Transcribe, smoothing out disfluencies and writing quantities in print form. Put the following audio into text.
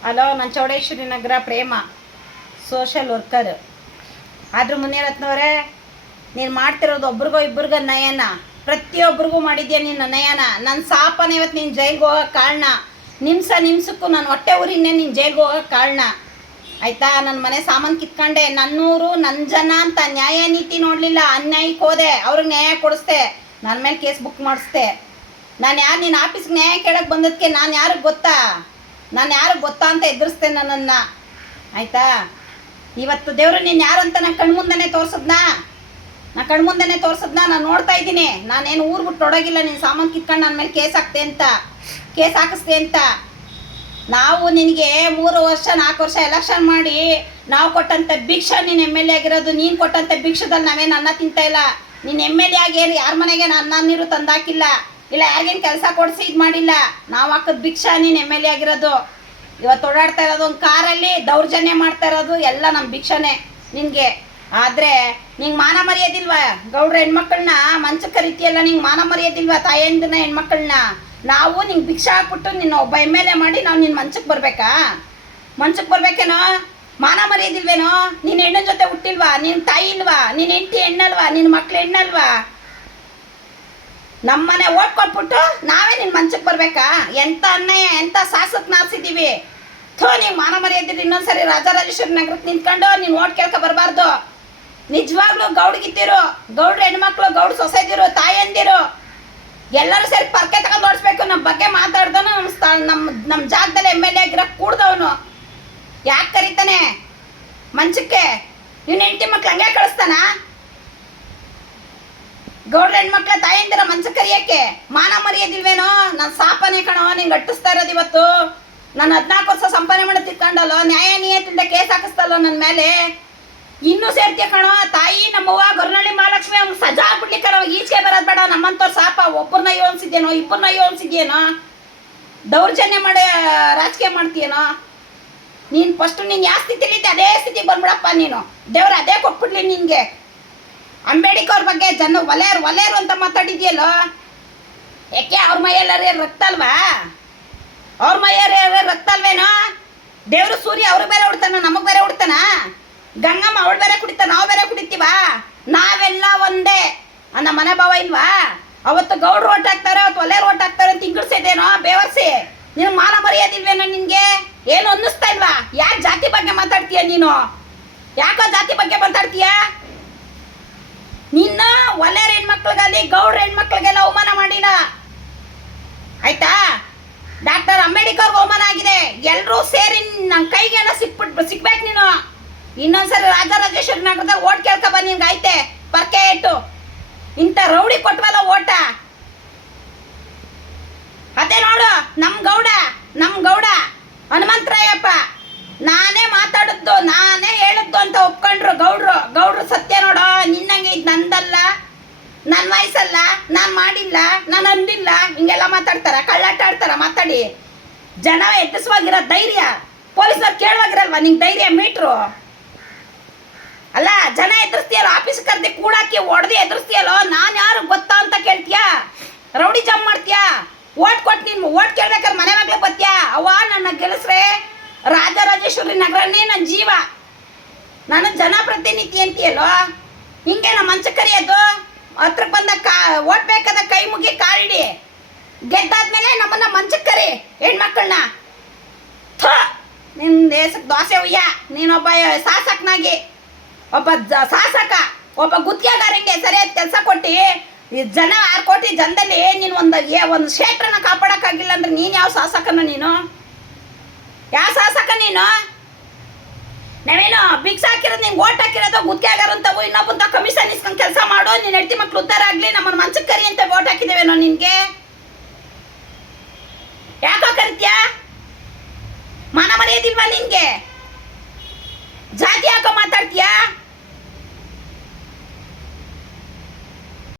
Hello, ನಾನು ಚೌಡೇಶ್ವರಿ ನಗರ ಪ್ರೇಮ, social worker. ಆದ್ರೂ ಮುನಿರತ್ನವರೇ, ನೀನು ಮಾಡ್ತಿರೋದು ಒಬ್ರಿಗೋ ಇಬ್ಬರಿಗೋ ನಯನ, ಪ್ರತಿಯೊಬ್ಬರಿಗೂ ಮಾಡಿದ್ಯಾ ನಿನ್ನ ನಯನ. ನನ್ನ ಸಾಪನೇ ಇವತ್ತು ನೀನು ಜೈಲ್ಗೆ ಹೋಗೋಕ್ಕೆ ಕಾರಣ. ನಿಮ್ಸಕ್ಕೂ ನಾನು ಹೊಟ್ಟೆ ಊರಿನೇ ನೀನು ಜೈಲ್ಗೆ ಹೋಗೋಕ್ಕೆ ಕಾರಣ ಆಯಿತಾ. ನನ್ನ ಮನೆ ಸಾಮಾನು ಕಿತ್ಕೊಂಡೆ, ನನ್ನೂರು ನನ್ನ ಜನ ಅಂತ ನ್ಯಾಯ ನೀತಿ ನೋಡಲಿಲ್ಲ, ಅನ್ಯಾಯಕ್ಕೆ ಹೋದೆ, ಅವ್ರಿಗೆ ನ್ಯಾಯ ಕೊಡಿಸ್ದೆ, ನನ್ನ ಮೇಲೆ ಕೇಸ್ ಬುಕ್ ಮಾಡಿಸ್ದೆ. ನಾನು ಯಾರು ನಿನ್ನ ಆಫೀಸ್ಗೆ ನ್ಯಾಯ ಕೇಳೋಕ್ಕೆ ಬಂದದಕ್ಕೆ ನಾನು ಯಾರಿಗೆ ಗೊತ್ತಾ ಅಂತ ಎದುರಿಸ್ದೆ ನನ್ನನ್ನು, ಆಯಿತಾ. ಇವತ್ತು ದೇವರು ನೀನು ಯಾರು ಅಂತ ನಾನು ಕಣ್ಮುಂದನೇ ತೋರಿಸಿದ್ನಾ ನಾನು ನೋಡ್ತಾ ಇದ್ದೀನಿ. ನಾನೇನು ಊರು ಬಿಟ್ಟು ಹೊಡೋಗಿಲ್ಲ. ನೀನು ಸಾಮಾನು ಕಿತ್ಕೊಂಡು ನನ್ನ ಮೇಲೆ ಕೇಸ್ ಹಾಕಿಸ್ದೆ ಅಂತ. ನಾವು ನಿನಗೆ 3 ವರ್ಷ 4 ವರ್ಷ ಎಲೆಕ್ಷನ್ ಮಾಡಿ ನಾವು ಕೊಟ್ಟಂಥ ಭಿಕ್ಷೆ ನೀನು MLA ಆಗಿರೋದು. ನೀನು ಕೊಟ್ಟಂಥ ಭಿಕ್ಷದಲ್ಲಿ ನಾವೇನು ಅನ್ನ ತಿಂತಾ ಇಲ್ಲ. ನೀನು MLA ಆಗಿ ಯಾರ ಮನೆಗೆ ಅನ್ನ ನೀರು ತಂದಾಕಿಲ್ಲ, ಇಲ್ಲ ಯಾರಿಗೇನು ಕೆಲಸ ಕೊಡಿಸಿ ಇದು ಮಾಡಿಲ್ಲ. ನಾವು ಹಾಕಿದ ಭಿಕ್ಷೆ ನೀನು MLA ಆಗಿರೋದು. ಇವತ್ತು ಓಡಾಡ್ತಾ ಇರೋದು ಒಂದು ಕಾರಲ್ಲಿ, ದೌರ್ಜನ್ಯ ಮಾಡ್ತಾ ಇರೋದು ಎಲ್ಲ ನಮ್ಮ ಭಿಕ್ಷೆನೇ ನಿನಗೆ. ಆದರೆ ನಿಂಗೆ ಮಾನ ಮರ್ಯಾದಿಲ್ವಾ? ಗೌಡ್ರ ಹೆಣ್ಮಕ್ಳನ್ನ ಮಂಚಕ್ಕೆ ಕರಿತೀಯಲ್ಲ, ನಿಂಗೆ ಮಾನ ಮರ್ಯಾದಿಲ್ವಾ? ತಾಯಂದಿನ ಹೆಣ್ಮಕ್ಳನ್ನ ನಾವು ನಿಂಗೆ ಭಿಕ್ಷೆ ಹಾಕ್ಬಿಟ್ಟು ನಿನ್ನ ಒಬ್ಬ MLA ಮಾಡಿ ನಾವು ನಿನ್ನ ಮಂಚಕ್ಕೆ ಬರ್ಬೇಕೇನೋ? ಮಾನ ಮರ್ಯಾದಿಲ್ವೇನೋ? ನಿನ್ನ ಹೆಣ್ಣಿನ ಜೊತೆ ಹುಟ್ಟಿಲ್ವಾ? ನಿನ್ನ ತಾಯಿ ಇಲ್ವಾ? ನಿನ್ನ ಹೆಂಡತಿ ಹೆಣ್ಣಲ್ವಾ? ನಿನ್ನ ಮಕ್ಳು ಹೆಣ್ಣಲ್ವಾ? ನಮ್ಮನೆ ಓಟ್ ಕೊಟ್ಬಿಟ್ಟು ನಾವೇ ನಿನ್ನ ಮಂಚಕ್ಕೆ ಬರ್ಬೇಕಾ? ಎಂಥ ಅನ್ಯಾಯ, ಎಂಥ ಸಾಸಕ್ಕೆ ನಾರಿಸಿದ್ದೀವಿ. ನೀವು ಮಾನ ಮರ್ಯಾದಿಲ್ಲ. ಇನ್ನೊಂದ್ಸರಿ ರಾಜರಾಜೇಶ್ವರಿ ನಗರಕ್ಕೆ ನಿಂತ್ಕೊಂಡು ನೀನು ಓಟ್ ಕೇಳ್ಕೊ ಬರಬಾರ್ದು. ನಿಜವಾಗ್ಲೂ ಗೌಡ್ಗಿತ್ತಿರು, ಗೌಡ್ರ ಹೆಣ್ಮಕ್ಳು, ಗೌಡ್ ಸೊಸೈದಿರು, ತಾಯಂದಿರು ಎಲ್ಲರೂ ಸೇರಿ ಪರ್ಕೆ ತಗೊಂಡು ಓಡಿಸ್ಬೇಕು. ನಮ್ಮ ಬಗ್ಗೆ ಮಾತಾಡ್ದವನು ನಮ್ಮ ಜಾಗದಲ್ಲಿ MLA ಆಗಿರೋಕ್ಕೆ ಕೂಡ್ದವನು ಯಾಕೆ ಕರೀತಾನೆ ಮಂಚಕ್ಕೆ? ಇವ್ನ ಹೆಂಡತಿ ಮಕ್ಳು ಹಂಗೆ ಕಳಿಸ್ತಾನ? ಗೌಡ್ರ ಹೆಣ್ಮಕ್ಳ ತಾಯಂದಿರ ಮಂಚಕ್ಕೆ ಕರಿಯಕ್ಕೆ ಮಾನ ಮರ್ಯಾದಿಲ್ವೇನೋ? ನನ್ನ ಸಾಪನೆ ಕಣೋ ನಿಂಗೆ ಅಟ್ಟಿಸ್ತಾ ಇರೋದು. ಇವತ್ತು ನಾನು 14 ವರ್ಷ ಸಂಪಾದನೆ ಮಾಡಿ ತಿಳ್ಕೊಂಡಲ್ಲೋ, ನ್ಯಾಯ ನಿಯತಿಂದ ಕೇಸ್ ಹಾಕಿಸ್ತಲ್ಲೋ ನನ್ನ ಮೇಲೆ. ಇನ್ನೂ ಸೇರ್ತೀಯ ಕಣೋ. ತಾಯಿ ನಮ್ಮವ್ವ ಗೊರನಳ್ಳಿ ಮಹಾಲಕ್ಷ್ಮಿ ಅವ್ನು ಸಜಾ ಬಿಡ್ಲಿಕ್ಕೆ ನಾವು ಈಚೆಗೆ ಬರೋದು ಬೇಡ. ನಮ್ಮಂಥವ್ರು ಸಾಪ ಒಬ್ಬರನ್ನ ಯೋನ್ಸಿದ್ಯೇನೋ, ಇಬ್ಬರನ್ನ ಯೋನ್ಸಿದ್ಯೇನೋ, ದೌರ್ಜನ್ಯ ಮಾಡಿ ರಾಜಕೀಯ ಮಾಡ್ತೀಯೇನೋ? ನೀನು ಫಸ್ಟು ನೀನು ಯಾವ ಸ್ಥಿತಿಲಿದ್ದೆ ಅದೇ ಸ್ಥಿತಿಗೆ ಬಂದ್ಬಿಡಪ್ಪ. ನೀನು ದೇವ್ರು ಅದೇ ಕೊಟ್ಬಿಡ್ಲಿ ನಿನಗೆ. ಅಂಬೇಡ್ಕರ್ ಬಗ್ಗೆ ಜನ ಒಲೆಯರು ಅಂತ ಮಾತಾಡಿದ್ಯಲ್ಲೋ, ಯಾಕೆ ಅವ್ರ ಮೈಯೆಲ್ಲರೇ ರಕ್ತ ಅಲ್ವಾ? ಅವ್ರ ಮೈಯಲ್ಲೇ ರಕ್ತ ಅಲ್ವೇನೋ? ದೇವರು ಸೂರ್ಯ ಅವ್ರಿಗೆ ಬೇರೆ ಹುಡ್ತಾನ, ನಮಗೆ ಬೇರೆ ಹುಡ್ತಾನ? ಗಂಗಮ್ಮ ಅವಳು ಬೇರೆ ಕುಡಿತ, ನಾವು ಬೇರೆ ಕುಡಿತೀವ? ನಾವೆಲ್ಲ ಒಂದೇ ನಮ್ಮ ಮನೆ ಭಾವ ಇಲ್ವಾ? ಅವತ್ತು ಗೌಡ್ರು ಓಟ್ ಹಾಕ್ತಾರೆ, ಅವತ್ತು ಒಲೆಯರು ಓಟ್ ಹಾಕ್ತಾರೆ ಅಂತ ಇಂಗಿಡ್ಸಿದೇನೋ ಬೇವರ್ಸಿ. ನೀನು ಮಾನ ಮರ್ಯಾದಿಲ್ವೇನೋ? ನಿನಗೆ ಏನು ಅನ್ನಿಸ್ತಾ ಇಲ್ವಾ? ಯಾಕೆ ಜಾತಿ ಬಗ್ಗೆ ಮಾತಾಡ್ತೀಯ ನೀನು? ಯಾಕೋ ಜಾತಿ ಬಗ್ಗೆ ಮಾತಾಡ್ತೀಯ? ನಿನ್ನ ಒಲೆಯರ ಹೆಣ್ಮಕ್ಳಿಗಲ್ಲಿ ಗೌಡ್ರ ಹೆಣ್ಮಕ್ಳಿಗೆಲ್ಲ ಅವಮಾನ ಮಾಡಿನ, ಆಯ್ತಾ? ಡಾಕ್ಟರ್ ಅಂಬೇಡ್ಕರ್ಗೆ ಅವಮಾನ ಆಗಿದೆ. ಎಲ್ಲರೂ ಸೇರಿ ನನ್ನ ಕೈಗೇನೋ ಸಿಕ್ಬೇಕು ನೀನು. ಇನ್ನೊಂದ್ಸರಿ ರಾಜರಾಜೇಶ್ವರಿ ನಗರದಾಗ ಓಟ್ ಕೇಳ್ಕೊ ಬಂದು ನಿನ್ಗೆ ಆಯ್ತೆ ಪರ್ಕೆ ಇಟ್ಟು. ಇಂಥ ರೌಡಿ ಕೊಟ್ವಲ್ಲ ಓಟ, ಅದೇ ನೋಡು ನಮ್ಮ ಗೌಡ ಹನುಮಂತರಾಯಪ್ಪ. ನಾನೇ ಮಾತಾಡಿದ್ದು, ನಾನೇ ಹೇಳಿದ್ದು ಅಂತ ಒಪ್ಕೊಂಡ್ರು ಗೌಡ್ರು ಸತ್ಯ ನೋಡೋ. ನಿನ್ನಂಗೆ ಇದು ನಂದಲ್ಲ, ನನ್ನ ವಯಸ್ಸಲ್ಲ, ನಾನು ಮಾಡಿಲ್ಲ, ನಾನು ಅಂದಿಲ್ಲ, ಹಿಂಗೆಲ್ಲ ಮಾತಾಡ್ತಾರ, ಕಳ್ಳಾಟ ಆಡ್ತಾರ. ಮಾತಾಡಿ ಜನ ಎತ್ತಿಸುವಾಗಿರೋ ಧೈರ್ಯ ಪೊಲೀಸರು ಕೇಳುವಾಗಿರಲ್ವಾ ನಿಂಗೆ ಧೈರ್ಯ? ಮೀಟ್ರು ಅಲ್ಲ, ಜನ ಎದುರಿಸ್ತೀಯಲ್ಲ, ಆಫೀಸ್ ಕರ್ದಿ ಕೂಡಾಕಿ ಹೊಡೆದು ಎದುರಿಸ್ತೀಯಲ್ಲೋ. ನಾನು ಯಾರು ಗೊತ್ತಾ ಅಂತ ಕೇಳ್ತೀಯಾ? ರೌಡಿ ಜಂಪ್ ಮಾಡ್ತೀಯಾ? ಓಟ್ ಕೊಟ್ಟು ನೀನು ಓಟ್ ಕೇಳ್ಬೇಕಾದ್ರೆ ಮನೆ ಮಗ್ಳು ಬತ್ತೀಯಾ? ಅವ್ವ ನನ್ನ ಗೆಲ್ಲಿಸ್ರೆ ರಾಜರಾಜೇಶ್ವರಿ ನಗರನೇ ನನ್ನ ಜೀವ, ನಾನು ಜನಪ್ರತಿನಿಧಿ ಅಂತೀಯಲ್ಲೋ. ಹಿಂಗೆ ನಮ್ಮ ಮಂಚ ಕರಿಯೋದು? ಹತ್ರಕ್ಕೆ ಬಂದ ಓಟ್ ಬೇಕಾದ ಕೈ ಮುಗಿ ಕಾಲಿಡಿ, ಗೆದ್ದಾದ್ಮೇಲೆ ನಮ್ಮನ್ನ ಮಂಚಕ್ಕೆ ಕರಿ ಹೆಣ್ಮಕ್ಳನ್ನ. ನಿನ್ನ ದೇಶಕ್ಕೆ ದೋಸೆ ಉಯ್ಯ. ನೀನೊಬ್ಬ ಶಾಸಕನಾಗಿ, ಒಬ್ಬ ಒಬ್ಬ ಗುತ್ತಿಗೆಗಾರಂಗೆ ಸರಿಯಾದ ಕೆಲಸ ಕೊಟ್ಟು ಜನ 6 ಕೋಟಿ ಜನದಲ್ಲಿ ನೀನು ಒಂದು ಕ್ಷೇತ್ರನ ಕಾಪಾಡೋಕ್ಕಾಗಿಲ್ಲ ಅಂದ್ರೆ ನೀನು ಯಾವ ಶಾಸಕನ? ನೀನು ಯಾವ ಶಾಸಕ ನೀನು? ನಾವೇನು ಭಿಕ್ಷೆ ಹಾಕಿರೋದು, ನಿಂಗೆ ಓಟ್ ಹಾಕಿರೋದು ಗುತ್ತಿಗೆಗಾರ ಅಂತ ಇನ್ನೊಬ್ಬಂತ ಕಮಿಷನ್ ಇಸ್ಕೊಂಡು ಕೆಲಸ ಮಾಡು. ನಿನ್ನ ಹೆಂಡತಿ ಮಕ್ಳು ಉದ್ಧಾರ ಆಗಲಿ, ನಮ್ಮನ್ನು ಮಂಚಕ್ಕೆ ಕರಿ ಅಂತ ಓಟ್ ಹಾಕಿದ್ದೇವೇನೋ ನಿನಗೆ? ಯಾಕೋ ಕರಿತ್ಯಾ? ಮಾನ ಮರ್ಯಾದಿಲ್ವಾ ನಿನಗೆ? ಜಾತಿ ಯಾಕೋ ಮಾತಾಡ್ತೀಯಾ?